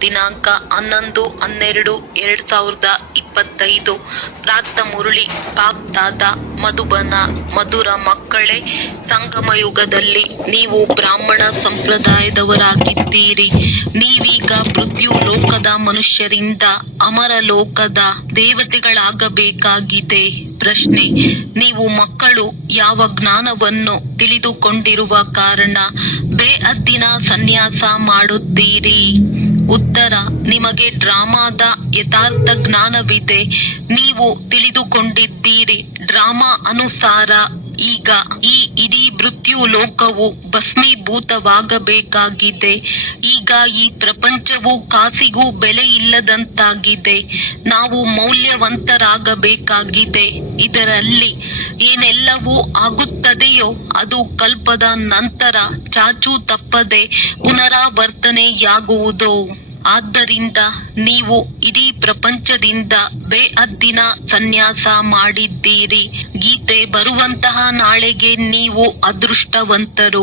ದಿನಾಂಕ 11/12/2025. ಪ್ರಾರ್ಥ ಮುರಳಿ ಪಾಪ್ ದಾದ ಮಧುಬನ. ಮಧುರ ಮಕ್ಕಳೇ, ಸಂಗಮ ಯುಗದಲ್ಲಿ ನೀವು ಬ್ರಾಹ್ಮಣ ಸಂಪ್ರದಾಯದವರಾಗಿದ್ದೀರಿ. ನೀವೀಗ ಮೃತ್ಯು ಲೋಕದ ಮನುಷ್ಯರಿಂದ ಅಮರ ಲೋಕದ ದೇವತೆಗಳಾಗಬೇಕಾಗಿದೆ. ಪ್ರಶ್ನೆ: ನೀವು ಮಕ್ಕಳು ಯಾವ ಜ್ಞಾನವನ್ನು ತಿಳಿದುಕೊಂಡಿರುವ ಕಾರಣ ಬೇಅದ್ದಿನ ಸನ್ಯಾಸ ಮಾಡುತ್ತೀರಿ? ಉತ್ತರ: ನಿಮಗೆ ಡ್ರಾಮಾದ ಯಥಾರ್ಥ ಜ್ಞಾನವಿದೆ. ನೀವು ತಿಳಿದುಕೊಂಡಿದ್ದೀರಿ, ಡ್ರಾಮಾ ಅನುಸಾರ ಈಗ ಈ ಇಡೀ ಮೃತ್ಯು ಲೋಕವು ಭಸ್ಮೀಭೂತವಾಗಬೇಕಾಗಿದೆ. ಈಗ ಈ ಪ್ರಪಂಚವು ಕಾಸಿಗೂ ಬೆಲೆ ಇಲ್ಲದಂತಾಗಿದೆ. ನಾವು ಮೌಲ್ಯವಂತರಾಗಬೇಕಾಗಿದೆ. ಇದರಲ್ಲಿ ಏನೆಲ್ಲವೂ ಆಗುತ್ತದೆಯೋ ಅದು ಕಲ್ಪದ ನಂತರ ಚಾಚೂ ತಪ್ಪದೆ ಪುನರಾವರ್ತನೆಯಾಗುವುದು. ಆದ್ದರಿಂದ ನೀವು ಇಡೀ ಪ್ರಪಂಚದಿಂದ ಬೇಅದ್ದಿನ ಸನ್ಯಾಸ ಮಾಡಿದ್ದೀರಿ. ಗೀತೆ ಬರುವಂತಹ ನಾಳೆಗೆ ನೀವು ಅದೃಷ್ಟವಂತರು.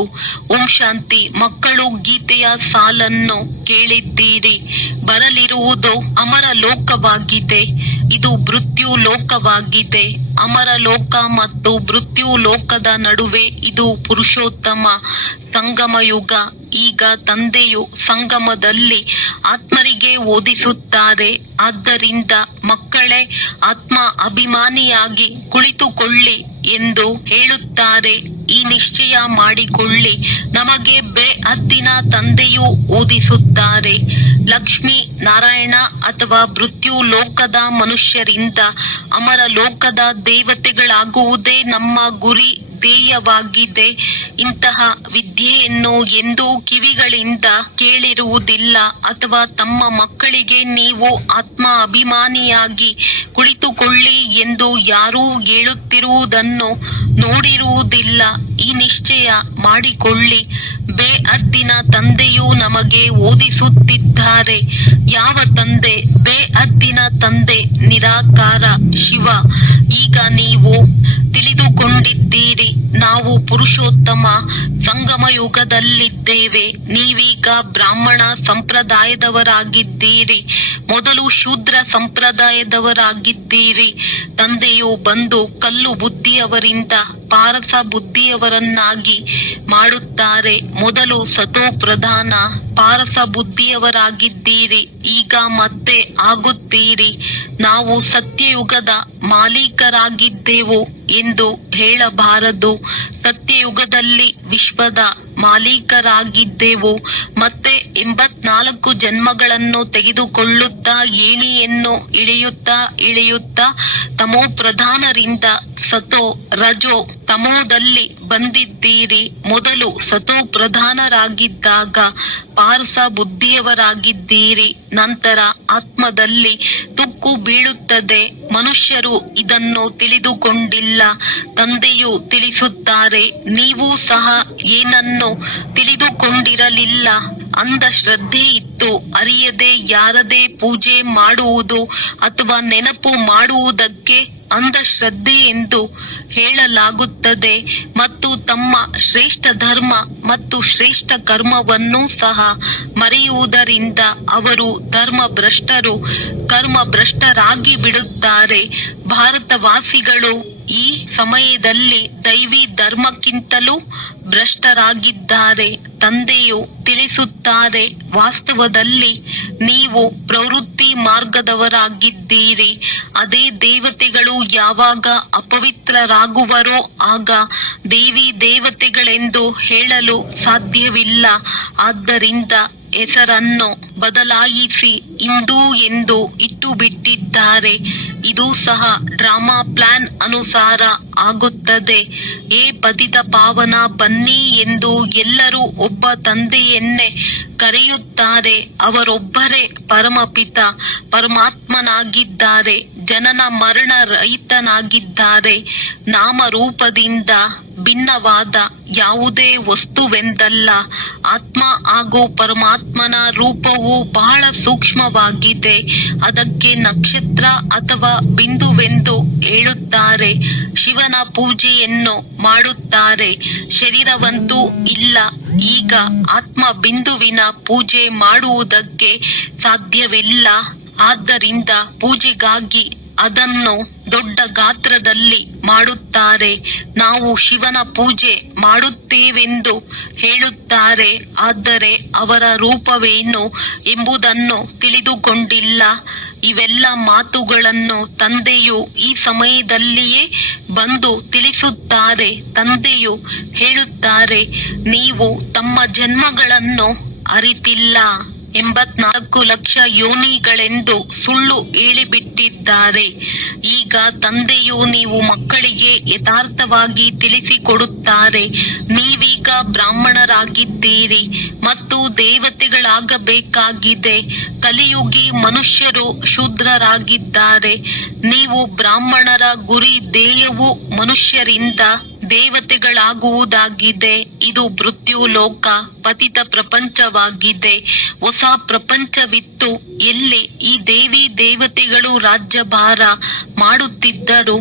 ಓಂ ಶಾಂತಿ. ಮಕ್ಕಳು ಗೀತೆಯ ಸಾಲನ್ನು ಕೇಳಿದ್ದೀರಿ. ಬರಲಿರುವುದು ಅಮರ ಲೋಕವಾಗಿದೆ. ಇದು ಮೃತ್ಯು ಲೋಕವಾಗಿದೆ. ಅಮರ ಲೋಕ ಮತ್ತು ಮೃತ್ಯು ಲೋಕದ ನಡುವೆ ಇದು ಪುರುಷೋತ್ತಮ ಸಂಗಮ ಯುಗ. ಈಗ ತಂದೆಯು ಸಂಗಮದಲ್ಲಿ ಆತ್ಮರಿಗೆ ಓದಿಸುತ್ತಾರೆ. ಆದ್ದರಿಂದ ಮಕ್ಕಳೇ, ಆತ್ಮ ಅಭಿಮಾನಿಯಾಗಿ ಕುಳಿತುಕೊಳ್ಳಿ ಎಂದು ಹೇಳುತ್ತಾರೆ. ಈ ನಿಶ್ಚಯ ಮಾಡಿಕೊಳ್ಳಿ, ನಮಗೆ ಬೇಅದ್ದಿನ ತಂದೆಯು ಓದಿಸುತ್ತಾರೆ. ಲಕ್ಷ್ಮೀ ನಾರಾಯಣ ಅಥವಾ ಮೃತ್ಯು ಲೋಕದ ಮನುಷ್ಯರಿಂದ ಅಮರ ಲೋಕದ ದೇವತೆಗಳಾಗುವುದೇ ನಮ್ಮ ಗುರಿ ಧ್ಯೇಯವಾಗಿದೆ. ಇಂತಹ ವಿದ್ಯೆಯನ್ನು ಎಂದೂ ಕಿವಿಗಳಿಂದ ಕೇಳಿರುವುದಿಲ್ಲ ಅಥವಾ ತಮ್ಮ ಮಕ್ಕಳಿಗೆ ನೀವು ಆತ್ಮ ಅಭಿಮಾನಿಯಾಗಿ ಕುಳಿತುಕೊಳ್ಳಿ ಎಂದು ಯಾರೂ ಹೇಳುತ್ತಿರುವುದನ್ನು ನೋಡಿರುವುದಿಲ್ಲ. ಈ ನಿಶ್ಚಯ ಮಾಡಿಕೊಳ್ಳಿ, ಬೇಅದ್ದಿನ ತಂದೆಯು ನಮಗೆ ಓದಿಸುತ್ತಿದ್ದಾರೆ. ಯಾವ ತಂದೆ? ಬೇಅದ್ದಿನ ತಂದೆ ನಿರಾಕಾರ ಶಿವ. ಈಗ ನೀವು ತಿಳಿದುಕೊಂಡಿದ್ದೀರಿ, ನಾವು ಪುರುಷೋತ್ತಮ ಸಂಗಮ ಯುಗದಲ್ಲಿದ್ದೇವೆ. ನೀವೀಗ ಬ್ರಾಹ್ಮಣ ಸಂಪ್ರದಾಯದವರಾಗಿದ್ದೀರಿ. ಮೊದಲು ಶೂದ್ರ ಸಂಪ್ರದಾಯದವರಾಗಿದ್ದೀರಿ. ತಂದೆಯು ಬಂದು ಕಲ್ಲು ಬುದ್ಧಿಯವರಿಂದ ಪಾರಸ ಬುದ್ಧಿಯವರನ್ನಾಗಿ ಮಾಡುತ್ತಾರೆ. ಮೊದಲು ಸತೋ ಪ್ರಧಾನ ಪಾರಸ ಬುದ್ಧಿಯವರಾಗಿದ್ದೀರಿ. ಈಗ ಮತ್ತೆ ಆಗುತ್ತೀರಿ. ನಾವು ಸತ್ಯಯುಗದ ಮಾಲೀಕರಾಗಿದ್ದೆವು ಎಂದು ಹೇಳಬಾರದು. ಸತ್ಯಯುಗದಲ್ಲಿ ವಿಶ್ವದ ಮಾಲೀಕರಾಗಿದ್ದೆವು. ಮತ್ತೆ 84 ಜನ್ಮಗಳನ್ನು ತೆಗೆದುಕೊಳ್ಳುತ್ತಾ ಏಣಿಯನ್ನು ಇಳಿಯುತ್ತಾ ತಮೋ ಪ್ರಧಾನರಿಂದ ಸತೋ ರಜೋ ತಮೋದಲ್ಲಿ ಬಂದಿದ್ದೀರಿ. ಮೊದಲು ಸತೋ ಪ್ರಧಾನರಾಗಿದ್ದಾಗ ಪಾರಸ ಬುದ್ಧಿಯವರಾಗಿದ್ದೀರಿ. ನಂತರ ಆತ್ಮದಲ್ಲಿ ತುಕ್ಕು ಬೀಳುತ್ತದೆ. ಮನುಷ್ಯರು ಇದನ್ನು ತಿಳಿದುಕೊಂಡಿಲ್ಲ. ತಂದೆಯು ತಿಳಿಸುತ್ತಾರೆ, ನೀವು ಸಹ ಏನನ್ನು ತಿಳಿದುಕೊಂಡಿರಲಿಲ್ಲ. ಅಂಧ ಶ್ರದ್ಧೆ ಇತ್ತು. ಅರಿಯದೆ ಯಾರದೇ ಪೂಜೆ ಮಾಡುವುದು ಅಥವಾ ನೆನಪು ಮಾಡುವುದಕ್ಕೆ ಅಂಧಶ್ರದ್ಧೆ ಎಂದು ಹೇಳಲಾಗುತ್ತದೆ. ಮತ್ತು ತಮ್ಮ ಶ್ರೇಷ್ಠ ಧರ್ಮ ಮತ್ತು ಶ್ರೇಷ್ಠ ಕರ್ಮವನ್ನೂ ಸಹ ಮರೆಯುವುದರಿಂದ ಅವರು ಧರ್ಮಭ್ರಷ್ಟರು, ಕರ್ಮಭ್ರಷ್ಟರಾಗಿ ಬಿಡುತ್ತಾರೆ. ಭಾರತವಾಸಿಗಳು ಈ ಸಮಯದಲ್ಲಿ ದೈವಿ ಧರ್ಮಕ್ಕಿಂತಲೂ ಭ್ರಷ್ಟರಾಗಿದ್ದಾರೆ. ತಂದೆಯು ತಿಳಿಸುತ್ತಾರೆ, ವಾಸ್ತವದಲ್ಲಿ ನೀವು ಪ್ರವೃತ್ತಿ ಮಾರ್ಗದವರಾಗಿದ್ದೀರಿ. ಅದೇ ದೇವತೆಗಳು ಯಾವಾಗ ಅಪವಿತ್ರರಾಗುವರೋ ಆಗ ದೇವಿ ದೇವತೆಗಳೆಂದು ಹೇಳಲು ಸಾಧ್ಯವಿಲ್ಲ. ಆದ್ದರಿಂದ ಹೆಸರನ್ನು ಬದಲಾಯಿಸಿ ಹಿಂದೂ ಎಂದು ಇಟ್ಟುಬಿಟ್ಟಿದ್ದಾರೆ. ಇದು ಸಹ ಡ್ರಾಮಾ ಪ್ಲಾನ್ ಅನುಸಾರ ಆಗುತ್ತದೆ. ಏ ಪತಿತ ಪಾವನ ಬನ್ನಿ ಎಂದು ಎಲ್ಲರೂ ಒಬ್ಬ ತಂದೆಯನ್ನೇ ಕರೆಯುತ್ತಾರೆ. ಅವರೊಬ್ಬರೇ ಪರಮಪಿತ ಪರಮಾತ್ಮನಾಗಿದ್ದಾರೆ. ಜನನ ಮರಣ ರಹಿತನಾಗಿದ್ದಾರೆ. ನಾಮರೂಪದಿಂದ ಭಿನ್ನವಾದ ಯಾವುದೇ ವಸ್ತುವೆಂದಲ್ಲ. ಆತ್ಮ ಹಾಗೂ ಪರಮಾತ್ಮನ ರೂಪವು ಬಹಳ ಸೂಕ್ಷ್ಮವಾಗಿದೆ. ಅದಕ್ಕೆ ನಕ್ಷತ್ರ ಅಥವಾ ಬಿಂದುವೆಂದು ಹೇಳುತ್ತಾರೆ. ಶಿವನ ಪೂಜೆಯನ್ನು ಮಾಡುತ್ತಾರೆ, ಶರೀರವಂತೂ ಇಲ್ಲ. ಈಗ ಆತ್ಮ ಬಿಂದುವಿನ ಪೂಜೆ ಮಾಡುವುದಕ್ಕೆ ಸಾಧ್ಯವಿಲ್ಲ. ಆದ್ದರಿಂದ ಪೂಜೆಗಾಗಿ ಅದನ್ನು ದೊಡ್ಡ ಗಾತ್ರದಲ್ಲಿ ಮಾಡುತ್ತಾರೆ. ನಾವು ಶಿವನ ಪೂಜೆ ಮಾಡುತ್ತೇವೆಂದು ಹೇಳುತ್ತಾರೆ, ಆದರೆ ಅವರ ರೂಪವೇನು ಎಂಬುದನ್ನು ತಿಳಿದುಕೊಂಡಿಲ್ಲ. ಇವೆಲ್ಲ ಮಾತುಗಳನ್ನು ತಂದೆಯು ಈ ಸಮಯದಲ್ಲಿಯೇ ಬಂದು ತಿಳಿಸುತ್ತಾರೆ. ತಂದೆಯು ಹೇಳುತ್ತಾರೆ, ನೀವು ತಮ್ಮ ಜನ್ಮಗಳನ್ನು ಅರಿತಿಲ್ಲ. 84 ಲಕ್ಷ ಯೋನಿಗಳೆಂದು ಸುಳ್ಳು ಹೇಳಿಬಿಟ್ಟಿದ್ದಾರೆ. ಈಗ ತಂದೆಯು ನೀವು ಮಕ್ಕಳಿಗೆ ಯಥಾರ್ಥವಾಗಿ ತಿಳಿಸಿಕೊಡುತ್ತಾರೆ. ನೀವೀಗ ಬ್ರಾಹ್ಮಣರಾಗಿದ್ದೀರಿ ಮತ್ತು ದೇವತೆಗಳಾಗಬೇಕಾಗಿದೆ. ಕಲಿಯುಗಿ ಮನುಷ್ಯರು ಶೂದ್ರರಾಗಿದ್ದಾರೆ. ನೀವು ಬ್ರಾಹ್ಮಣರ ಗುರಿ ಧ್ಯೇಯವು ಮನುಷ್ಯರಿಂದ ದೇವತೆಗಳಾಗುವುದಾಗಿದೆ. ಇದು ಮೃತ್ಯು ಲೋಕ, ಪತಿತ ಪ್ರಪಂಚವಾಗಿದೆ. ಹೊಸ ಪ್ರಪಂಚವಿತ್ತು, ಎಲ್ಲಿ ಈ ದೇವಿ ದೇವತೆಗಳು ರಾಜ್ಯಭಾರ ಮಾಡುತ್ತಿದ್ದರು.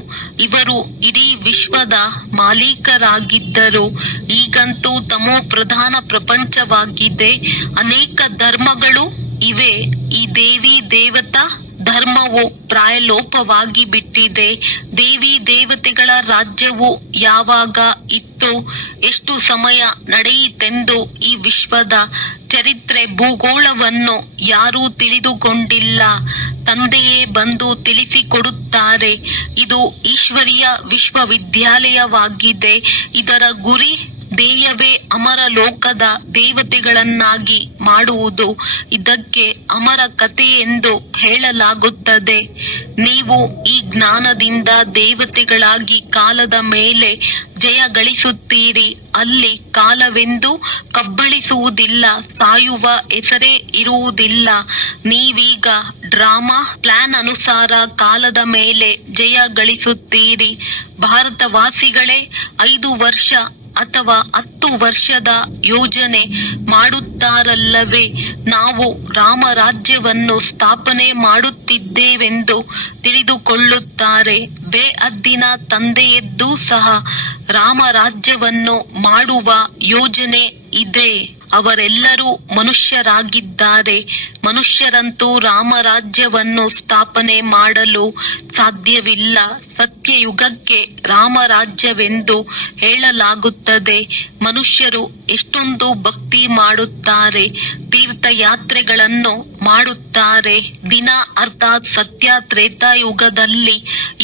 ಇವರು ಇಡೀ ವಿಶ್ವದ ಮಾಲೀಕರಾಗಿದ್ದರು. ಈಗಂತೂ ತಮೋ ಪ್ರಧಾನ ಪ್ರಪಂಚವಾಗಿದೆ. ಅನೇಕ ಧರ್ಮಗಳು ಇವೆ. ಈ ದೇವಿ ದೇವತಾ ಧರ್ಮವು ಪ್ರಾಯಲೋಪವಾಗಿ ಬಿಟ್ಟಿದೆ. ದೇವಿ ದೇವತೆಗಳ ರಾಜ್ಯವು ಯಾವಾಗ ಇತ್ತು, ಎಷ್ಟು ಸಮಯ ನಡೆಯಿತೆಂದು ಈ ವಿಶ್ವದ ಚರಿತ್ರೆ ಭೂಗೋಳವನ್ನು ಯಾರೂ ತಿಳಿದುಕೊಂಡಿಲ್ಲ. ತಂದೆಯೇ ಬಂದು ತಿಳಿಸಿಕೊಡುತ್ತಾರೆ. ಇದು ಈಶ್ವರೀಯ ವಿಶ್ವವಿದ್ಯಾಲಯವಾಗಿದೆ. ಇದರ ಗುರಿ ಧ್ಯೇಯವೇ ಅಮರ ಲೋಕದ ದೇವತೆಗಳನ್ನಾಗಿ ಮಾಡುವುದು. ಇದಕ್ಕೆ ಅಮರ ಕಥೆ ಎಂದು ಹೇಳಲಾಗುತ್ತದೆ. ನೀವು ಈ ಜ್ಞಾನದಿಂದ ದೇವತೆಗಳಾಗಿ ಕಾಲದ ಮೇಲೆ ಜಯ ಗಳಿಸುತ್ತೀರಿ. ಅಲ್ಲಿ ಕಾಲವೆಂದು ಕಬ್ಬಳಿಸುವುದಿಲ್ಲ, ಸಾಯುವ ಹೆಸರೇ ಇರುವುದಿಲ್ಲ. ನೀವೀಗ ಡ್ರಾಮಾ ಪ್ಲಾನ್ ಅನುಸಾರ ಕಾಲದ ಮೇಲೆ ಜಯ ಗಳಿಸುತ್ತೀರಿ. ಭಾರತವಾಸಿಗಳೇ 5 ವರ್ಷ ಅಥವಾ 10 ವರ್ಷದ ಯೋಜನೆ ಮಾಡುತ್ತಾರಲ್ಲವೇ. ನಾವು ರಾಮರಾಜ್ಯವನ್ನು ಸ್ಥಾಪನೆ ಮಾಡುತ್ತಿದ್ದೇವೆಂದು ತಿಳಿದುಕೊಳ್ಳುತ್ತಾರೆ. ಬೇಅದ್ದಿನ ತಂದೆಯದ್ದು ಸಹ ರಾಮರಾಜ್ಯವನ್ನು ಮಾಡುವ ಯೋಜನೆ ಇದೆ. ಅವರೆಲ್ಲರೂ ಮನುಷ್ಯರಾಗಿದ್ದಾರೆ. ಮನುಷ್ಯರಂತೂ ರಾಮರಾಜ್ಯವನ್ನು ಸ್ಥಾಪನೆ ಮಾಡಲು ಸಾಧ್ಯವಿಲ್ಲ. ಸತ್ಯಯುಗಕ್ಕೆ ರಾಮರಾಜ್ಯವೆಂದು ಹೇಳಲಾಗುತ್ತದೆ. ಮನುಷ್ಯರು ಎಷ್ಟೊಂದು ಭಕ್ತಿ ಮಾಡುತ್ತಾರೆ, ತೀರ್ಥಯಾತ್ರೆಗಳನ್ನು ಮಾಡುತ್ತಾರೆ. ದಿನ ಅರ್ಥಾತ್ ಸತ್ಯ ತ್ರೇತಾಯುಗದಲ್ಲಿ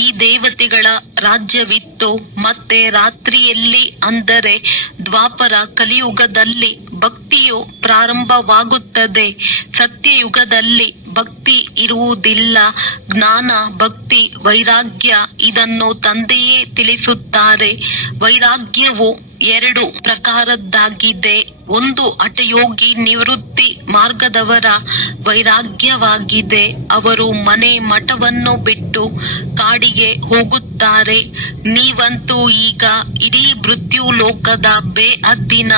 ಈ ದೇವತೆಗಳ ರಾಜ್ಯವಿತ್ತು. ಮತ್ತೆ ರಾತ್ರಿಯಲ್ಲಿ ಅಂದರೆ ದ್ವಾಪರ ಕಲಿಯುಗದಲ್ಲಿ ಭಕ್ತಿಯು ಪ್ರಾರಂಭವಾಗುತ್ತದೆ. ಸತ್ಯಯುಗದಲ್ಲಿ ಭಕ್ತಿ ಇರುವುದಿಲ್ಲ. ಜ್ಞಾನ, ಭಕ್ತಿ, ವೈರಾಗ್ಯ ಇದನ್ನು ತಂದೆಯೇ ತಿಳಿಸುತ್ತಾರೆ. ವೈರಾಗ್ಯವು 2 ಪ್ರಕಾರದ್ದಾಗಿದೆ. ಒಂದು ಹಠಯೋಗಿ ನಿವೃತ್ತಿ ಮಾರ್ಗದವರ ವೈರಾಗ್ಯವಾಗಿದೆ. ಅವರು ಮನೆ ಮಠವನ್ನು ಬಿಟ್ಟು ಕಾಡಿಗೆ ಹೋಗುತ್ತಾರೆ. ನೀವಂತೂ ಈಗ ಇಡೀ ಮೃತ್ಯು ಲೋಕದ ಬೇಅದ್ದಿನ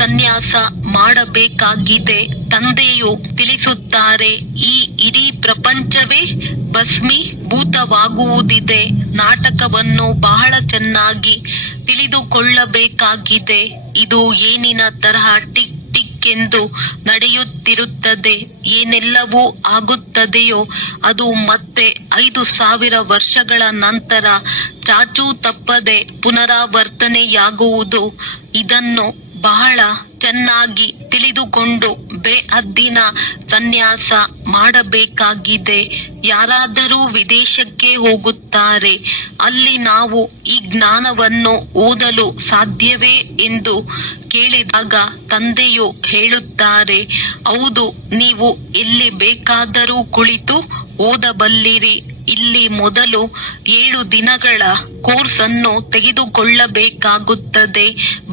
ಸನ್ಯಾಸ ಮಾಡಬೇಕಾಗಿದೆ. ತಂದೆಯು ತಿಳಿಸುತ್ತಾರೆ, ಈ ಇಡೀ ಪ್ರಪಂಚವೇ ಭಸ್ಮೀಭೂತವಾಗುವುದಿದೆ. ನಾಟಕವನ್ನು ಬಹಳ ಚೆನ್ನಾಗಿ ತಿಳಿದುಕೊಳ್ಳಬೇಕಾಗಿದೆ. ಇದು ಏನಿನ ತರಹ ಟಿಕ್ ಟಿಕ್ ಎಂದು ನಡೆಯುತ್ತಿರುತ್ತದೆ. ಏನೆಲ್ಲವೂ ಆಗುತ್ತದೆಯೋ ಅದು ಮತ್ತೆ 5000 ವರ್ಷಗಳ ನಂತರ ಚಾಚೂ ತಪ್ಪದೆ ಪುನರಾವರ್ತನೆಯಾಗುವುದು. ಇದನ್ನು ಬಹಳ ಚೆನ್ನಾಗಿ ತಿಳಿದುಕೊಂಡು ಬೇಅದ್ದಿನ ಸನ್ಯಾಸ ಮಾಡಬೇಕಾಗಿದೆ. ಯಾರಾದರೂ ವಿದೇಶಕ್ಕೆ ಹೋಗುತ್ತಾರೆ, ಅಲ್ಲಿ ನಾವು ಈ ಜ್ಞಾನವನ್ನು ಓದಲು ಸಾಧ್ಯವೇ ಎಂದು ಕೇಳಿದಾಗ ತಂದೆಯು ಹೇಳುತ್ತಾರೆ, ಹೌದು, ನೀವು ಎಲ್ಲಿ ಬೇಕಾದರೂ ಕುಳಿತು ಓದಬಲ್ಲಿರಿ. ಇಲ್ಲಿ ಮೊದಲು 7 ದಿನಗಳ ಕೋರ್ಸ್ ಅನ್ನು ತೆಗೆದುಕೊಳ್ಳಬೇಕಾಗುತ್ತದೆ.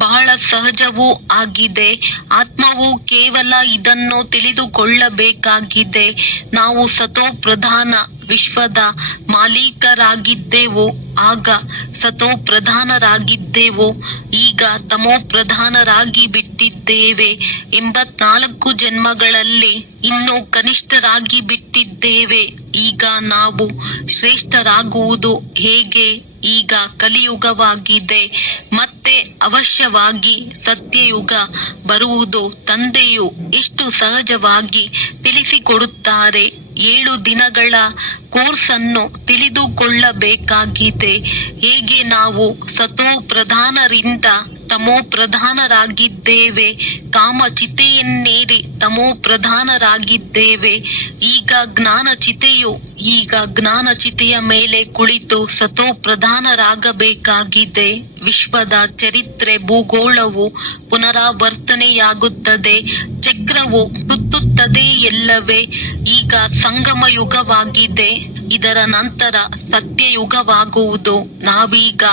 ಬಹಳ ಸಹಜವೂ ಆಗಿದೆ. ಆತ್ಮವು ಕೇವಲ ಇದನ್ನು ತಿಳಿದುಕೊಳ್ಳಬೇಕಾಗಿದೆ. ನಾವು ಸತೋ ಪ್ರಧಾನ ವಿಶ್ವದ ಮಾಲೀಕರಾಗಿದ್ದೆವೋ ಆಗ ಸತೋ ಪ್ರಧಾನರಾಗಿದ್ದೆವೋ ಈಗ ತಮೋ ಪ್ರಧಾನರಾಗಿ ಬಿಟ್ಟಿದ್ದೇವೆ. 84 ಜನ್ಮಗಳಲ್ಲಿ ಇನ್ನು ಕನಿಷ್ಠರಾಗಿ ಬಿಟ್ಟಿದ್ದೇವೆ. ಈಗ ನಾವು ಶ್ರೇಷ್ಠರಾಗುವುದು ಹೇಗೆ? ಈಗ ಕಲಿಯುಗವಾಗಿದೆ, ಮತ್ತೆ ಅವಶ್ಯವಾಗಿ ಸತ್ಯಯುಗ ಬರುವುದು. ತಂದೆಯು ಎಷ್ಟು ಸಹಜವಾಗಿ ತಿಳಿಸಿಕೊಡುತ್ತಾರೆ. 7 ದಿನಗಳ ಕೋರ್ಸ್ ಅನ್ನು ತಿಳಿದುಕೊಳ್ಳಬೇಕಾಗಿದೆ. ಹೇಗೆ ನಾವು ಸತೋ ಪ್ರಧಾನರಿಂದ ತಮೋ ಪ್ರಧಾನರಾಗಿದ್ದೇವೆ, ಕಾಮಚಿತೆಯನ್ನೇರಿ ತಮೋ ಪ್ರಧಾನರಾಗಿದ್ದೇವೆ. ಈಗ ಜ್ಞಾನಚಿತೆಯ ಮೇಲೆ ಕುಳಿತು ಸತೋ ಪ್ರಧಾನರಾಗಬೇಕಾಗಿದೆ. ವಿಶ್ವದ ಚರಿತ್ರೆ ಭೂಗೋಳವು ಪುನರಾವರ್ತನೆಯಾಗುತ್ತದೆ, ಚಕ್ರವು ಸುತ್ತುತ್ತದೆ ಎಲ್ಲವೇ. ಈಗ ಸಂಗಮ ಯುಗವಾಗಿದೆ, ಇದರ ನಂತರ ಸತ್ಯಯುಗವಾಗುವುದು. ನಾವೀಗ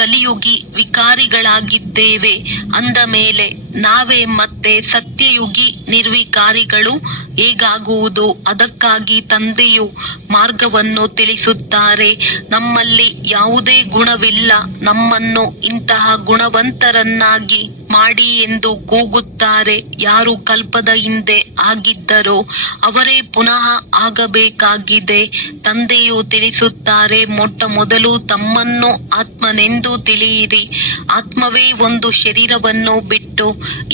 ಕಲಿಯುಗಿ ವಿಕಾರಿಗಳಾಗಿದ್ದೇವೆ ಅಂದ ಮೇಲೆ ನಾವೇ ಮತ್ತೆ ಸತ್ಯಯುಗಿ ನಿರ್ವಿಕಾರಿಗಳು ಹೇಗಾಗುವುದು? ಅದಕ್ಕಾಗಿ ತಂದೆಯು ಮಾರ್ಗವನ್ನು ತಿಳಿಸುತ್ತಾರೆ. ನಮ್ಮಲ್ಲಿ ಯಾವುದೇ ಗುಣವಿಲ್ಲ, ನಮ್ಮನ್ನು ಇಂತಹ ಗುಣವಂತರನ್ನಾಗಿ ಮಾಡಿ ಎಂದು ಕೂಗುತ್ತಾರೆ. ಯಾರು ಕಲ್ಪದ ಹಿಂದೆ ಆಗಿದ್ದರೋ ಅವರೇ ಪುನಃ ಆಗಬೇಕಾಗಿದೆ. ತಂದೆಯು ತಿಳಿಸುತ್ತಾರೆ, ಮೊಟ್ಟ ಮೊದಲು ತಮ್ಮನ್ನು ಆತ್ಮನೆಂದು ತಿಳಿಯಿರಿ. ಆತ್ಮವೇ ಒಂದು ಶರೀರವನ್ನು ಬಿಟ್ಟು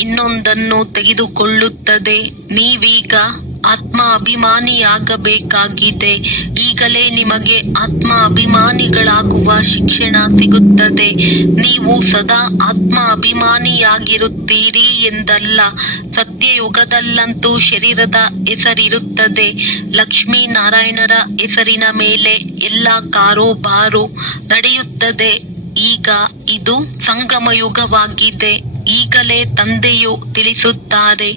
ಇನ್ನೊಂದನ್ನು ತೆಗೆದುಕೊಳ್ಳುತ್ತದೆ. ನೀವೀಗ ಆತ್ಮ ಅಭಿಮಾನಿಯಾಗಬೇಕಾಗಿದೆ. ಈಗಲೇ ನಿಮಗೆ ಆತ್ಮ ಅಭಿಮಾನಿಗಳಾಗುವ ಶಿಕ್ಷಣ ಸಿಗುತ್ತದೆ. ನೀವು ಸದಾ ಆತ್ಮ ಅಭಿಮಾನಿಯಾಗಿರುತ್ತೀರಿ ಎಂದಲ್ಲ. ಸತ್ಯಯುಗದಲ್ಲಂತೂ ಶರೀರದ ಹೆಸರಿರುತ್ತದೆ. ಲಕ್ಷ್ಮೀ ನಾರಾಯಣರ ಹೆಸರಿನ ಮೇಲೆ ಎಲ್ಲ ಕಾರೋಬಾರು ನಡೆಯುತ್ತದೆ. ಈಗ ಇದು ಸಂಗಮ ಯುಗವಾಗಿದೆ. ಈಗಲೇ ತಂದೆಯು ತಿಳಿಸುತ್ತಾರೆ,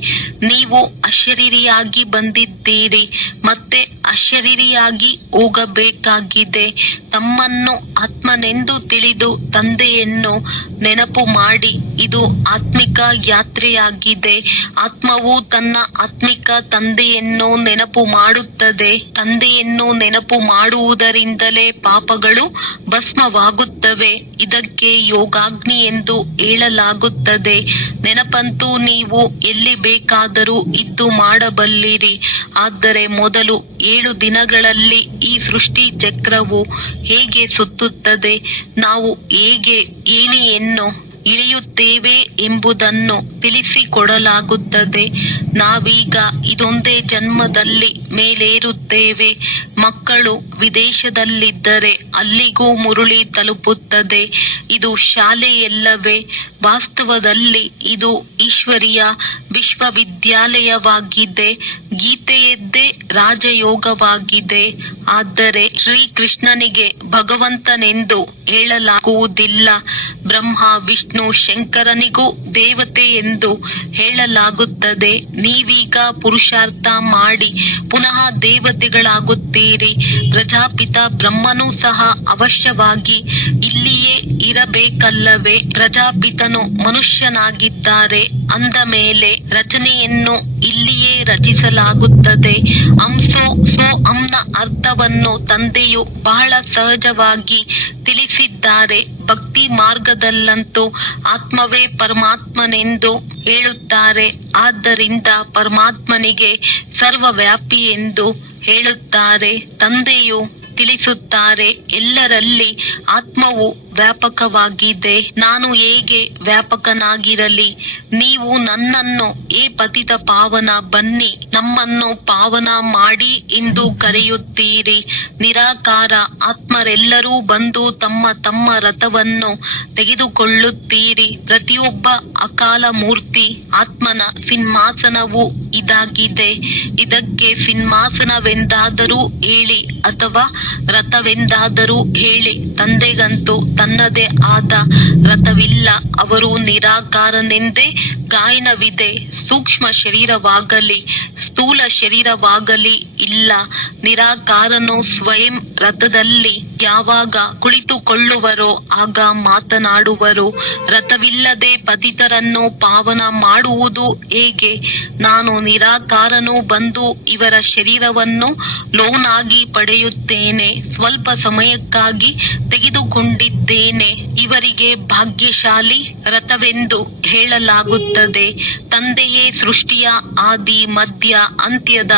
ನೀವು ಅಶರೀರಿಯಾಗಿ ಬಂದಿದ್ದೀರಿ, ಮತ್ತೆ ಅಶರೀರಿಯಾಗಿ ಹೋಗಬೇಕಾಗಿದೆ. ತಮ್ಮನ್ನು ಆತ್ಮನೆಂದು ತಿಳಿದು ತಂದೆಯನ್ನು ನೆನಪು ಮಾಡಿ. ಇದು ಆತ್ಮಿಕ ಯಾತ್ರೆಯಾಗಿದೆ. ಆತ್ಮವು ತನ್ನ ಆತ್ಮಿಕ ತಂದೆಯನ್ನು ನೆನಪು ಮಾಡುತ್ತದೆ. ತಂದೆಯನ್ನು ನೆನಪು ಮಾಡುವುದರಿಂದಲೇ ಪಾಪಗಳು ಭಸ್ಮವಾಗುತ್ತವೆ. ಇದಕ್ಕೆ ಯೋಗಾಗ್ನಿ ಎಂದು ಹೇಳಲಾಗುತ್ತದೆ. ನೆನಪಂತೂ ನೀವು ಎಲ್ಲಿ ಬೇಕಾದರೂ ಇದ್ದು ಮಾಡಬಲ್ಲಿರಿ. ಆದರೆ ಮೊದಲು 7 ದಿನಗಳಲ್ಲಿ ಈ ಸೃಷ್ಟಿ ಚಕ್ರವು ಹೇಗೆ ಸುತ್ತುತ್ತದೆ, ನಾವು ಹೇಗೆ ಏಣಿಯನ್ನು ಇಳಿಯುತ್ತೇವೆ ಎಂಬುದನ್ನು ತಿಳಿಸಿಕೊಡಲಾಗುತ್ತದೆ. ನಾವೀಗ ಇದೊಂದೇ ಜನ್ಮದಲ್ಲಿ ಮೇಲೇರುತ್ತೇವೆ. ಮಕ್ಕಳು ವಿದೇಶದಲ್ಲಿದ್ದರೆ ಅಲ್ಲಿಗೂ ಮುರುಳಿ ತಲುಪುತ್ತದೆ. ಇದು ಶಾಲೆಯಲ್ಲವೇ? ವಾಸ್ತವದಲ್ಲಿ ಇದು ಈಶ್ವರೀಯ ವಿಶ್ವವಿದ್ಯಾಲಯವಾಗಿದೆ. ಗೀತೆಯದ್ದೇ ರಾಜಯೋಗವಾಗಿದೆ. ಆದರೆ ಶ್ರೀಕೃಷ್ಣನಿಗೆ ಭಗವಂತನೆಂದು ಹೇಳಲಾಗುವುದಿಲ್ಲ. ಬ್ರಹ್ಮ ವಿಷ್ಣು ಶಂಕರನಿಗೂ ದೇವತೆ ಎಂದು ಹೇಳಲಾಗುತ್ತದೆ. ನೀವೀಗ ಪುರುಷಾರ್ಥ ಮಾಡಿ ಪುನಃ ದೇವತೆಗಳಾಗುತ್ತೀರಿ. ಪ್ರಜಾಪಿತ ಬ್ರಹ್ಮನೂ ಸಹ ಅವಶ್ಯವಾಗಿ ಇಲ್ಲಿಯೇ ಇರಬೇಕಲ್ಲವೇ? ಪ್ರಜಾಪಿತನು ಮನುಷ್ಯನಾಗಿದ್ದಾರೆ ಅಂದ ಮೇಲೆ ರಚನೆಯನ್ನು ಇಲ್ಲಿಯೇ ರಚಿಸಲಾಗುತ್ತದೆ. ಅಂಸೋ ಸೋ ಅಂನ ಅರ್ಥವನ್ನು ತಂದೆಯು ಬಹಳ ಸಹಜವಾಗಿ ತಿಳಿಸಿದ್ದಾರೆ. ಭಕ್ತಿ ಮಾರ್ಗದಲ್ಲಂತೂ ಆತ್ಮವೇ ಪರಮಾತ್ಮನೆಂದು ಹೇಳುತ್ತಾರೆ. ಆದ್ದರಿಂದ ಪರಮಾತ್ಮನಿಗೆ ಸರ್ವವ್ಯಾಪಿ ಎಂದು ಹೇಳುತ್ತಾರೆ. ತಂದೆಯು ತಿಳಿಸುತ್ತಾರೆ, ಎಲ್ಲರಲ್ಲಿ ಆತ್ಮವು ವ್ಯಾಪಕವಾಗಿದೆ. ನಾನು ಹೇಗೆ ವ್ಯಾಪಕನಾಗಿರಲಿ? ನೀವು ನನ್ನನ್ನು ಏ ಪತಿತ ಪಾವನ, ಬನ್ನಿ ನಮ್ಮನ್ನು ಪಾವನ ಮಾಡಿ ಎಂದು ಕರೆಯುತ್ತೀರಿ. ನಿರಾಕಾರ ಆತ್ಮರೆಲ್ಲರೂ ಬಂದು ತಮ್ಮ ತಮ್ಮ ರಥವನ್ನು ತೆಗೆದುಕೊಳ್ಳುತ್ತೀರಿ. ಪ್ರತಿಯೊಬ್ಬ ಅಕಾಲ ಮೂರ್ತಿ ಆತ್ಮನ ಸಿಂಹಾಸನವು ಇದಾಗಿದೆ. ಇದಕ್ಕೆ ಸಿಂಹಾಸನವೆಂದಾದರೂ ಹೇಳಿ ಅಥವಾ ರಥವೆಂದಾದರೂ ಹೇಳಿ. ತಂದೆಗಂತೂ ತನ್ನದೇ ಆದ ರಥವಿಲ್ಲ. ಅವರು ನಿರಾಕಾರನೆಂದೇ ಗಾಯನವಿದೆ. ಸೂಕ್ಷ್ಮ ಶರೀರವಾಗಲಿ ಸ್ಥೂಲ ಶರೀರವಾಗಲಿ ಇಲ್ಲ. ನಿರಾಕಾರನು ಸ್ವಯಂ ರಥದಲ್ಲಿ ಯಾವಾಗ ಕುಳಿತುಕೊಳ್ಳುವರೋ ಆಗ ಮಾತನಾಡುವರು. ರಥವಿಲ್ಲದೆ ಪತಿತರನ್ನು ಪಾವನ ಮಾಡುವುದು ಹೇಗೆ? ನಾನು ನಿರಾಕಾರನು ಬಂದು ಇವರ ಶರೀರವನ್ನು ಲೋನಾಗಿ ಪಡೆಯುತ್ತೇನೆ. ಸ್ವಲ್ಪ ಸಮಯಕ್ಕಾಗಿ ತೆಗೆದುಕೊಂಡಿದ್ದೇನೆ. ಇವರಿಗೆ ಭಾಗ್ಯಶಾಲಿ ರಥವೆಂದು ಹೇಳಲಾಗುತ್ತದೆ. ತಂದೆಯೇ ಸೃಷ್ಟಿಯ ಆದಿ ಮಧ್ಯ ಅಂತ್ಯದ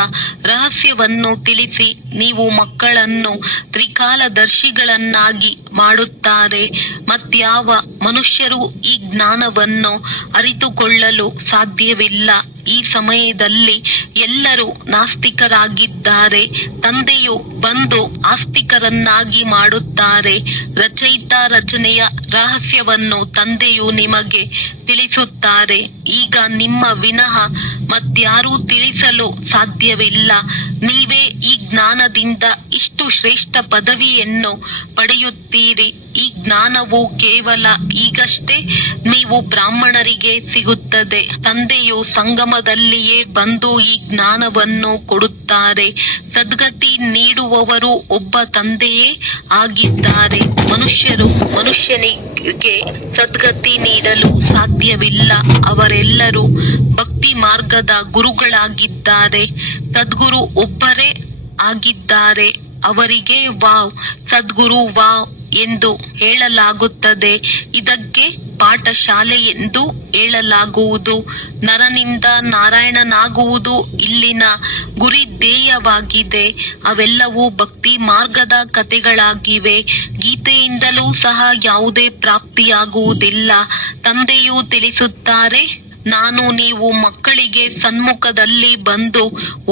ರಹಸ್ಯವನ್ನು ತಿಳಿಸಿ ನೀವು ಮಕ್ಕಳನ್ನು ತ್ರಿಕಾಲದರ್ಶಿಗಳನ್ನಾಗಿ ಮಾಡುತ್ತಾರೆ. ಮತ್ಯಾವ ಮನುಷ್ಯರು ಈ ಜ್ಞಾನವನ್ನು ಅರಿತುಕೊಳ್ಳಲು ಸಾಧ್ಯವಿಲ್ಲ. ಈ ಸಮಯದಲ್ಲಿ ಎಲ್ಲರೂ ನಾಸ್ತಿಕರಾಗಿದ್ದಾರೆ. ತಂದೆಯು ಬಂದು ಆಸ್ತಿಕರನ್ನಾಗಿ ಮಾಡುತ್ತಾರೆ. ರಚಯಿತ ರಚನೆಯ ರಹಸ್ಯವನ್ನು ತಂದೆಯು ನಿಮಗೆ ತಿಳಿಸುತ್ತಾರೆ. ಈಗ ನಿಮ್ಮ ವಿನಃ ಮತ್ಯಾರೂ ತಿಳಿಸಲು ಸಾಧ್ಯವಿಲ್ಲ. ನೀವೇ ಈ ಜ್ಞಾನದಿಂದ ಇಷ್ಟು ಶ್ರೇಷ್ಠ ಪದವಿಯನ್ನು ಪಡೆಯುತ್ತೀರಿ. ಈ ಜ್ಞಾನವು ಕೇವಲ ಈಗಷ್ಟೇ ನೀವು ಬ್ರಾಹ್ಮಣರಿಗೆ ಸಿಗುತ್ತದೆ. ತಂದೆಯು ಸಂಗಮದಲ್ಲಿಯೇ ಬಂದು ಈ ಜ್ಞಾನವನ್ನು ಕೊಡುತ್ತಾರೆ. ಸದ್ಗತಿ ನೀಡುವವರು ಒಬ್ಬ ತಂದೆಯೇ ಆಗಿದ್ದಾರೆ. ಮನುಷ್ಯರು ಮನುಷ್ಯನಿಗೆ ಸದ್ಗತಿ ನೀಡಲು ಸಾಧ್ಯವಿಲ್ಲ. ಅವರೆಲ್ಲರೂ ಭಕ್ತಿ ಮಾರ್ಗದ ಗುರುಗಳಾಗಿದ್ದಾರೆ. ಸದ್ಗುರು ಒಬ್ಬರೇ ಆಗಿದ್ದಾರೆ. ಅವರಿಗೆ ವಾವ್ ಸದ್ಗುರು ವಾವ್ ಎಂದು ಹೇಳಲಾಗುತ್ತದೆ. ಇದಕ್ಕೆ ಪಾಠಶಾಲೆ ಎಂದು ಹೇಳಲಾಗುವುದು. ನರನಿಂದ ನಾರಾಯಣನಾಗುವುದು ಇಲ್ಲಿನ ಗುರಿ ಧ್ಯೇಯವಾಗಿದೆ. ಅವೆಲ್ಲವೂ ಭಕ್ತಿ ಮಾರ್ಗದ ಕಥೆಗಳಾಗಿವೆ. ಗೀತೆಯಿಂದಲೂ ಸಹ ಯಾವುದೇ ಪ್ರಾಪ್ತಿಯಾಗುವುದಿಲ್ಲ. ತಂದೆಯು ತಿಳಿಸುತ್ತಾರೆ, ನಾನು ನೀವು ಮಕ್ಕಳಿಗೆ ಸನ್ಮುಖದಲ್ಲಿ ಬಂದು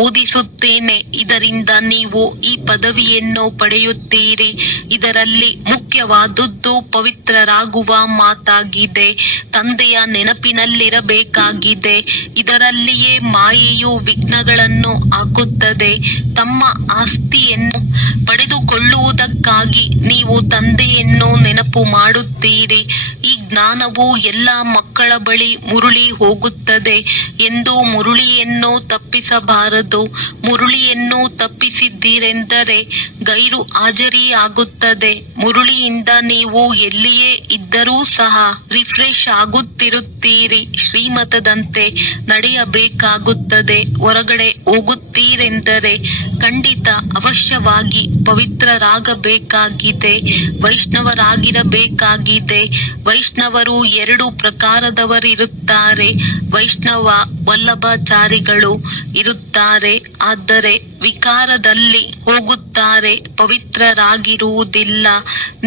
ಓದಿಸುತ್ತೇನೆ. ಇದರಿಂದ ನೀವು ಈ ಪದವಿಯನ್ನು ಪಡೆಯುತ್ತೀರಿ. ಇದರಲ್ಲಿ ಮುಖ್ಯವಾದದ್ದು ಪವಿತ್ರರಾಗುವ ಮಾತಾಗಿದೆ. ತಂದೆಯ ನೆನಪಿನಲ್ಲಿರಬೇಕಾಗಿದೆ. ಇದರಲ್ಲಿಯೇ ಮಾಯೆಯು ವಿಘ್ನಗಳನ್ನು ಹಾಕುತ್ತದೆ. ತಮ್ಮ ಆಸ್ತಿಯನ್ನು ಪಡೆದುಕೊಳ್ಳುವುದಕ್ಕಾಗಿ ನೀವು ತಂದೆಯನ್ನು ನೆನಪು ಮಾಡುತ್ತೀರಿ. ಈ ಜ್ಞಾನವು ಎಲ್ಲ ಮಕ್ಕಳ ಬಳಿ ಮುರುಳಿ ಹೋಗುತ್ತದೆ ಎಂದು ಮುರುಳಿಯನ್ನು ತಪ್ಪಿಸಬಾರದು. ಮುರುಳಿಯನ್ನು ತಪ್ಪಿಸಿದ್ದೀರೆಂದರೆ ಗೈರು ಹಾಜರಿಯಾಗುತ್ತದೆ. ಮುರುಳಿಯಿಂದ ನೀವು ಎಲ್ಲಿಯೇ ಇದ್ದರೂ ಸಹ ರಿಫ್ರೆಶ್ ಆಗುತ್ತಿರುತ್ತೀರಿ. ಶ್ರೀಮತದಂತೆ ನಡೆಯಬೇಕಾಗುತ್ತದೆ. ಹೊರಗಡೆ ಹೋಗುತ್ತೀರೆಂದರೆ ಖಂಡಿತ ಅವಶ್ಯವಾಗಿ ಪವಿತ್ರರಾಗಬೇಕಾಗಿದೆ. ವೈಷ್ಣವರಾಗಿರಬೇಕಾಗಿದೆ. ವೈಷ್ಣವರು 2 ಪ್ರಕಾರದವರಿರುತ್ತಾರೆ. ವೈಷ್ಣವ ವಲ್ಲಭಾಚಾರಿಗಳು ಇರುತ್ತಾರೆ. ಆದರೆ ವಿಕಾರದಲ್ಲಿ ಹೋಗುತ್ತಾರೆ. ಪವಿತ್ರರಾಗಿರುವುದಿಲ್ಲ.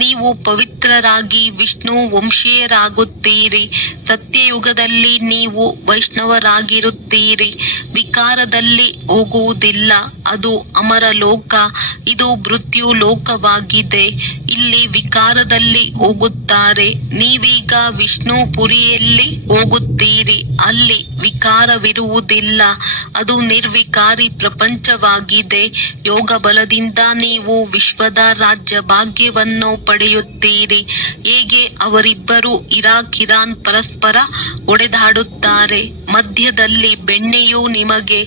ನೀವು ಪವಿತ್ರರಾಗಿ ವಿಷ್ಣು ವಂಶೀಯರಾಗುತ್ತೀರಿ. ಸತ್ಯಯುಗದಲ್ಲಿ ನೀವು ವೈಷ್ಣವರಾಗಿರುತ್ತೀರಿ. ವಿಕಾರದಲ್ಲಿ ಹೋಗುವುದಿಲ್ಲ. ಅದು ಅಮರ ಲೋಕ. ಇದು ಮೃತ್ಯು ಲೋಕವಾಗಿದೆ. ಇಲ್ಲಿ ವಿಕಾರದಲ್ಲಿ ಹೋಗುತ್ತಾರೆ. ನೀವೀಗ ವಿಷ್ಣು ಪುರಿಯಲ್ಲಿ ಹೋಗುತ್ತೀರಿ. ಅಲ್ಲಿ ವಿಕಾರವಿರುವುದಿಲ್ಲ. ಅದು ನಿರ್ವಿಕಾರಿ ಪ್ರಪಂಚವಾಗಿದೆ. ಯೋಗ ಬಲದಿಂದ ನೀವು ವಿಶ್ವದ ರಾಜ್ಯ ಭಾಗ್ಯವನ್ನು ಪಡೆಯುತ್ತೀರಿ. ಹೇಗೆ ಅವರಿಬ್ಬರು ಇರಾಕ್ ಇರಾನ್ ಪರಸ್ಪರ ಹೊಡೆದಾಡುತ್ತಾರೆ. ಮಧ್ಯದಲ್ಲಿ ಬೆಣ್ಣೆಯು ನಿಮಗೆ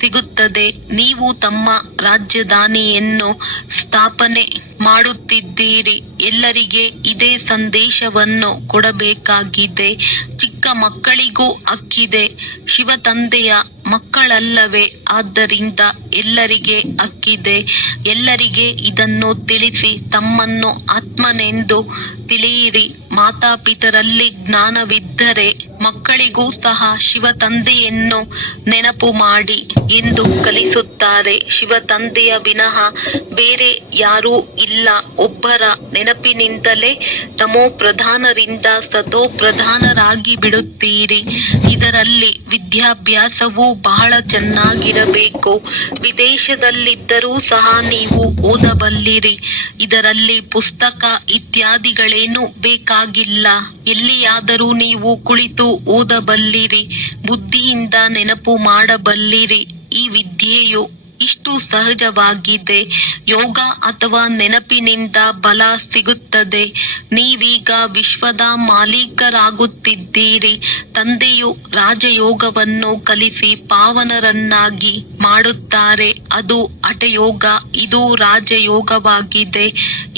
ಸಿಗುತ್ತದೆ. ನೀವು ತಮ್ಮ ರಾಜಧಾನಿಯನ್ನು ಸ್ಥಾಪನೆ ಮಾಡುತ್ತಿದ್ದೀರಿ. ಎಲ್ಲರಿಗೆ ಇದೇ ಸಂದೇಶವನ್ನು ಕೊಡಬೇಕಾಗಿದೆ. ಚಿಕ್ಕ ಮಕ್ಕಳಿಗೂ ಹಕ್ಕಿದೆ. ಶಿವ ತಂದೆಯ ಮಕ್ಕಳಲ್ಲವೇ? ಆದ್ದರಿಂದ ಎಲ್ಲರಿಗೆ ಹಕ್ಕಿದೆ. ಎಲ್ಲರಿಗೆ ಇದನ್ನು ತಿಳಿಸಿ ತಮ್ಮನ್ನು ಆತ್ಮನೆಂದು ತಿಳಿಯಿರಿ. ಮಾತಾಪಿತರಲ್ಲಿ ಜ್ಞಾನವಿದ್ದರೆ ಮಕ್ಕಳಿಗೂ ಸಹ ಶಿವ ತಂದೆಯನ್ನು ನೆನಪು ಮಾಡಿ ಎಂದು ಕಲಿಸುತ್ತಾರೆ. ಶಿವ ತಂದೆಯ ವಿನಃ ಬೇರೆ ಯಾರೂ ಇಲ್ಲ. ಒಬ್ಬರ ನೆನಪಿನಿಂದಲೇ ತಮೋ ಪ್ರಧಾನರಿಂದ ಸತೋ ಪ್ರಧಾನರಾಗಿ ಬಿಡುತ್ತೀರಿ. ಇದರಲ್ಲಿ ವಿದ್ಯಾಭ್ಯಾಸವು ಬಹಳ ಚೆನ್ನಾಗಿರಬೇಕು. ವಿದೇಶದಲ್ಲಿದ್ದರೂ ಸಹ ನೀವು ಓದಬಲ್ಲಿರಿ. ಇದರಲ್ಲಿ ಪುಸ್ತಕ ಇತ್ಯಾದಿಗಳೇನು ಬೇಕಾಗಿಲ್ಲ. ಎಲ್ಲಿಯಾದರೂ ನೀವು ಕುಳಿತು ಓದಬಲ್ಲಿರಿ. ಬುದ್ಧಿಯಿಂದ ನೆನಪು ಮಾಡಬಲ್ಲಿರಿ. ಈ ವಿದ್ಯೆಯು ಇಷ್ಟು ಸಹಜವಾಗಿದೆ. ಯೋಗ ಅಥವಾ ನೆನಪಿನಿಂದ ಬಲ ಸಿಗುತ್ತದೆ. ನೀವೀಗ ವಿಶ್ವದ ಮಾಲೀಕರಾಗುತ್ತಿದ್ದೀರಿ. ತಂದೆಯು ರಾಜಯೋಗವನ್ನು ಕಲಿಸಿ ಪಾವನರನ್ನಾಗಿ ಮಾಡುತ್ತಾರೆ. ಅದು ಹಠಯೋಗ, ಇದು ರಾಜಯೋಗವಾಗಿದೆ.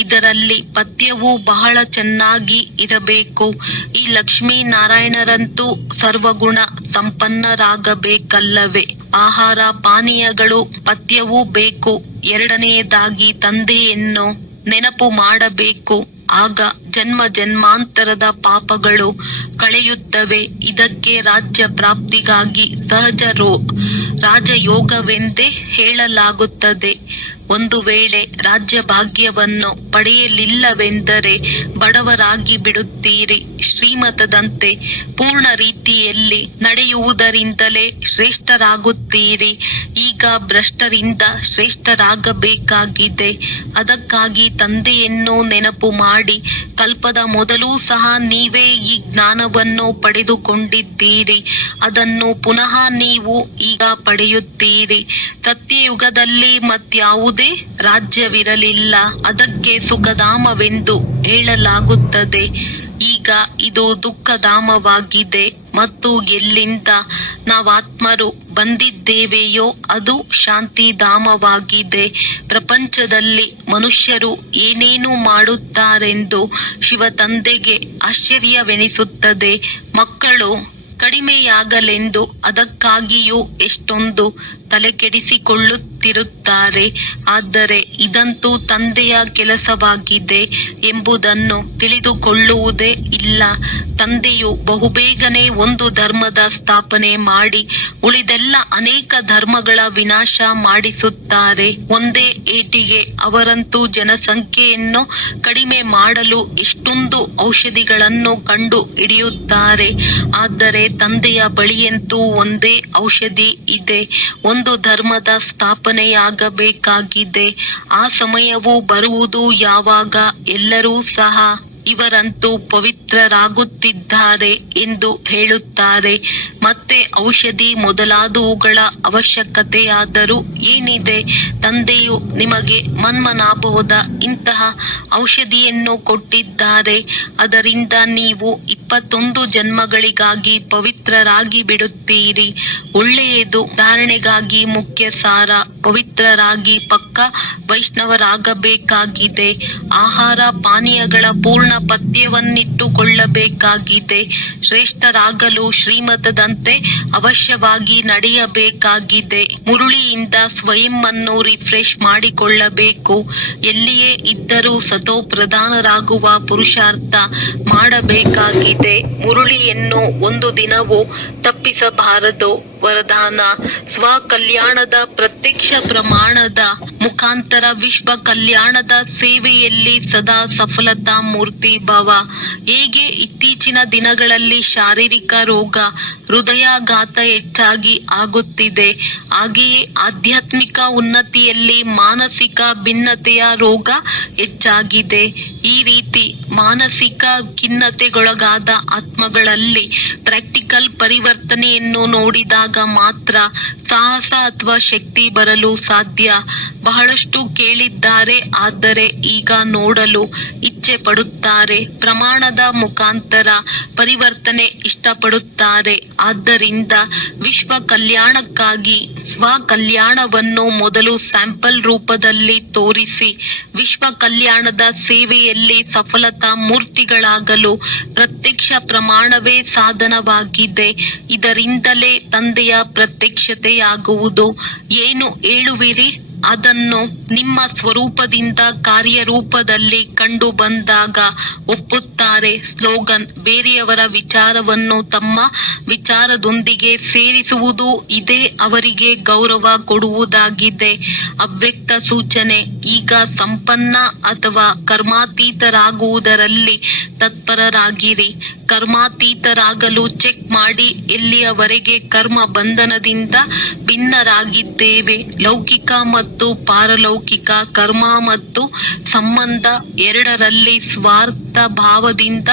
ಇದರಲ್ಲಿ ಪಥ್ಯವು ಬಹಳ ಚೆನ್ನಾಗಿ ಇರಬೇಕು. ಈ ಲಕ್ಷ್ಮೀನಾರಾಯಣರಂತೂ ಸರ್ವಗುಣ ಸಂಪನ್ನರಾಗಬೇಕಲ್ಲವೇ? ಆಹಾರ ಪಾನೀಯಗಳು, ಪಥ್ಯವೂ ಬೇಕು. ಎರಡನೆಯದಾಗಿ ತಂದೆಯನ್ನು ನೆನಪು ಮಾಡಬೇಕು. ಆಗ ಜನ್ಮ ಜನ್ಮಾಂತರದ ಪಾಪಗಳು ಕಳೆಯುತ್ತವೆ. ಇದಕ್ಕೆ ರಾಜ್ಯ ಪ್ರಾಪ್ತಿಗಾಗಿ ಸಹಜ ರಾಜಯೋಗವೆಂದೇ ಹೇಳಲಾಗುತ್ತದೆ. ಒಂದು ವೇಳೆ ರಾಜ್ಯ ಭಾಗ್ಯವನ್ನು ಪಡೆಯಲಿಲ್ಲವೆಂದರೆ ಬಡವರಾಗಿ ಬಿಡುತ್ತೀರಿ. ಶ್ರೀಮತದಂತೆ ಪೂರ್ಣ ರೀತಿಯಲ್ಲಿ ನಡೆಯುವುದರಿಂದಲೇ ಶ್ರೇಷ್ಠರಾಗುತ್ತೀರಿ. ಈಗ ಭ್ರಷ್ಟರಿಂದ ಶ್ರೇಷ್ಠರಾಗಬೇಕಾಗಿದೆ. ಅದಕ್ಕಾಗಿ ತಂದೆಯನ್ನು ನೆನಪು ಮಾಡಿ. ಕಲ್ಪದ ಮೊದಲು ಸಹ ನೀವೇ ಈ ಜ್ಞಾನವನ್ನು ಪಡೆದುಕೊಂಡಿದ್ದೀರಿ. ಅದನ್ನು ಪುನಃ ನೀವು ಈಗ ಪಡೆಯುತ್ತೀರಿ. ಸತ್ಯಯುಗದಲ್ಲಿ ಮತ್ಯಾವುದೇ ರಾಜ್ಯವಿರಲಿಲ್ಲ. ಅದಕ್ಕೆ ಸುಖಧಾಮವೆಂದು ಹೇಳಲಾಗುತ್ತದೆ. ಈಗ ಇದು ದುಃಖಧಾಮವಾಗಿದೆ. ಮತ್ತು ಎಲ್ಲಿಂದ ನಾವಾತ್ಮರು ಬಂದಿದ್ದೇವೆಯೋ ಅದು ಶಾಂತಿಧಾಮವಾಗಿದೆ. ಪ್ರಪಂಚದಲ್ಲಿ ಮನುಷ್ಯರು ಏನೇನು ಮಾಡುತ್ತಾರೆಂದು ಶಿವತಂದೆಗೆ ಆಶ್ಚರ್ಯವೆನಿಸುತ್ತದೆ. ಮಕ್ಕಳು ಕಡಿಮೆಯಾಗಲೆಂದು ಅದಕ್ಕಾಗಿಯೂ ಎಷ್ಟೊಂದು ತಲೆಕೆಡಿಸಿಕೊಳ್ಳುತ್ತಿರುತ್ತಾರೆ. ಆದರೆ ಇದಂತೂ ತಂದೆಯ ಕೆಲಸವಾಗಿದೆ ಎಂಬುದನ್ನು ತಿಳಿದುಕೊಳ್ಳುವುದೇ ಇಲ್ಲ. ತಂದೆಯು ಬಹುಬೇಗನೆ ಒಂದು ಧರ್ಮದ ಸ್ಥಾಪನೆ ಮಾಡಿ ಉಳಿದೆಲ್ಲ ಅನೇಕ ಧರ್ಮಗಳ ವಿನಾಶ ಮಾಡಿಸುತ್ತಾರೆ. ಒಂದೇ ಏಟಿಗೆ ಅವರಂತೂ ಜನಸಂಖ್ಯೆಯನ್ನು ಕಡಿಮೆ ಮಾಡಲು ಎಷ್ಟೊಂದು ಔಷಧಿಗಳನ್ನು ಕಂಡು ಹಿಡಿಯುತ್ತಾರೆ. ಆದರೆ ತಂದೆಯ ಬಳಿಯಂತೂ ಒಂದೇ ಔಷಧಿ ಇದೆ. ಒಂದು ಧರ್ಮದ ಸ್ಥಾಪನೆಯಾಗಬೇಕಾಗಿದೆ. ಆ ಸಮಯವು ಬರುವುದು ಯಾವಾಗ ಎಲ್ಲರೂ ಸಹ ಇವರಂತೂ ಪವಿತ್ರರಾಗುತ್ತಿದ್ದಾರೆ ಎಂದು ಹೇಳುತ್ತಾರೆ. ಮತ್ತೆ ಔಷಧಿ ಮೊದಲಾದವುಗಳ ಅವಶ್ಯಕತೆಯಾದರೂ ಏನಿದೆ? ತಂದೆಯು ನಿಮಗೆ ಮನ್ಮನಾಭವದ ಇಂತಹ ಔಷಧಿಯನ್ನು ಕೊಟ್ಟಿದ್ದಾರೆ. ಅದರಿಂದ ನೀವು 21 ಜನ್ಮಗಳಿಗಾಗಿ ಪವಿತ್ರರಾಗಿ ಬಿಡುತ್ತೀರಿ. ಒಳ್ಳೆಯದು. ಧಾರಣೆಗಾಗಿ ಮುಖ್ಯ ಸಾರ ಪವಿತ್ರರಾಗಿ ಪಕ್ಕ ವೈಷ್ಣವರಾಗಬೇಕಾಗಿದೆ. ಆಹಾರ ಪಾನೀಯಗಳ ಪೂರ್ಣ ಪಥ್ಯವನ್ನಿಟ್ಟುಕೊಳ್ಳಬೇಕಾಗಿದೆ. ಶ್ರೇಷ್ಠರಾಗಲು ಶ್ರೀಮತದಂತೆ ಅವಶ್ಯವಾಗಿ ನಡೆಯಬೇಕಾಗಿದೆ. ಮುರುಳಿಯಿಂದ ಸ್ವಯಂ ಅನ್ನು ರಿಫ್ರೆಶ್ ಮಾಡಿಕೊಳ್ಳಬೇಕು. ಎಲ್ಲಿಯೇ ಇದ್ದರೂ ಸತೋ ಪ್ರಧಾನರಾಗುವ ಪುರುಷಾರ್ಥ ಮಾಡಬೇಕಾಗಿದೆ. ಮುರುಳಿಯನ್ನು ಒಂದು ದಿನವೂ ತಪ್ಪಿಸಬಾರದು. ವರದಾನ: ಸ್ವಕಲ್ಯಾಣದ ಪ್ರತ್ಯಕ್ಷ ಪ್ರಮಾಣದ ಮುಖಾಂತರ ವಿಶ್ವ ಕಲ್ಯಾಣದ ಸೇವೆಯಲ್ಲಿ ಸದಾ ಸಫಲತಾ ಮೂರ್ತಿ ಭವ. ಹೇಗೆ ಇತ್ತೀಚಿನ ದಿನಗಳಲ್ಲಿ ಶಾರೀರಿಕ ರೋಗ, ಹೃದಯಾಘಾತ ಹೆಚ್ಚಾಗಿ ಆಗುತ್ತಿದೆ, ಹಾಗೆಯೇ ಆಧ್ಯಾತ್ಮಿಕ ಉನ್ನತಿಯಲ್ಲಿ ಮಾನಸಿಕ ಭಿನ್ನತೆಯ ರೋಗ ಹೆಚ್ಚಾಗಿದೆ. ಈ ರೀತಿ ಮಾನಸಿಕ ಖಿನ್ನತೆಗೊಳಗಾದ ಆತ್ಮಗಳಲ್ಲಿ ಪ್ರಾಕ್ಟಿಕಲ್ ಪರಿವರ್ತನೆಯನ್ನು ನೋಡಿದಾಗ ಮಾತ್ರ ಸಾಹಸ ಅಥವಾ ಶಕ್ತಿ ಬರಲು ಸಾಧ್ಯ. ಬಹಳಷ್ಟು ಕೇಳಿದ್ದಾರೆ, ಆದರೆ ಈಗ ನೋಡಲು ಇಚ್ಛೆ ಪಡುತ್ತಾರೆ. ಪ್ರಮಾಣದ ಮುಖಾಂತರ ಪರಿವರ್ತನೆ ಇಷ್ಟಪಡುತ್ತಾರೆ. ಆದ್ದರಿಂದ ವಿಶ್ವ ಕಲ್ಯಾಣಕ್ಕಾಗಿ ಸ್ವ ಕಲ್ಯಾಣವನ್ನು ಮೊದಲು ಸ್ಯಾಂಪಲ್ ರೂಪದಲ್ಲಿ ತೋರಿಸಿ ವಿಶ್ವ ಕಲ್ಯಾಣದ ಸೇವೆಯಲ್ಲಿ ಸಫಲತಾ ಮೂರ್ತಿಗಳಾಗಲು ಪ್ರತ್ಯಕ್ಷ ಪ್ರಮಾಣವೇ ಸಾಧನವಾಗಿದೆ. ಇದರಿಂದಲೇ ತಂದೆಯ ಪ್ರತ್ಯಕ್ಷತೆಯಾಗುವುದು. ಏನು ಹೇಳುವಿರಿ? ಅದನ್ನು ನಿಮ್ಮ ಸ್ವರೂಪದಿಂದ ಕಾರ್ಯರೂಪದಲ್ಲಿ ಕಂಡು ಬಂದಾಗ ಒಪ್ಪುತ್ತಾರೆ. ಸ್ಲೋಗನ್: ಬೇರೆಯವರ ವಿಚಾರವನ್ನು ತಮ್ಮ ವಿಚಾರದೊಂದಿಗೆ ಸೇರಿಸುವುದು ಇದೇ ಅವರಿಗೆ ಗೌರವ ಕೊಡುವುದಾಗಿದೆ. ಅವ್ಯಕ್ತ ಸೂಚನೆ: ಈಗ ಸಂಪನ್ನ ಅಥವಾ ಕರ್ಮಾತೀತರಾಗುವುದರಲ್ಲಿ ತತ್ಪರರಾಗಿರಿ. ಕರ್ಮಾತೀತರಾಗಲು ಚೆಕ್ ಮಾಡಿ ಎಲ್ಲಿಯವರೆಗೆ ಕರ್ಮ ಬಂಧನದಿಂದ ಭಿನ್ನರಾಗಿದ್ದೇವೆ. ಲೌಕಿಕ ಮತ್ತು ಪಾರಲೌಕಿಕ ಕರ್ಮ ಮತ್ತು ಸಂಬಂಧ ಎರಡರಲ್ಲಿ ಸ್ವಾರ್ಥ ಭಾವದಿಂದ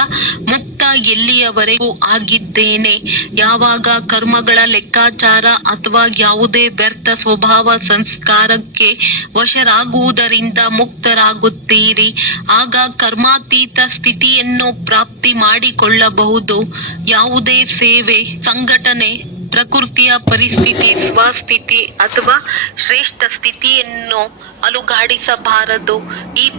ಮುಕ್ತ ಎಲ್ಲಿಯವರೆಗೂ ಆಗಿದ್ದೇನೆ. ಯಾವಾಗ ಕರ್ಮಗಳ ಲೆಕ್ಕಾಚಾರ ಅಥವಾ ಯಾವುದೇ ವ್ಯರ್ಥ ಸ್ವಭಾವ ಸಂಸ್ಕಾರಕ್ಕೆ ವಶರಾಗುವುದರಿಂದ ಮುಕ್ತರಾಗುತ್ತೀರಿ, ಆಗ ಕರ್ಮಾತೀತ ಸ್ಥಿತಿಯನ್ನು ಪ್ರಾಪ್ತಿ ಮಾಡಿಕೊಳ್ಳಬಹುದು. ಯಾವುದೇ ಸೇವೆ, ಸಂಘಟನೆ, ಪ್ರಕೃತಿಯ ಪರಿಸ್ಥಿತಿ, ಸ್ವಸ್ಥಿತಿ ಅಥವಾ ಶ್ರೇಷ್ಠ ಸ್ಥಿತಿಯನ್ನು ಅಲುಗಾಡಿಸಬಾರದು. ಈ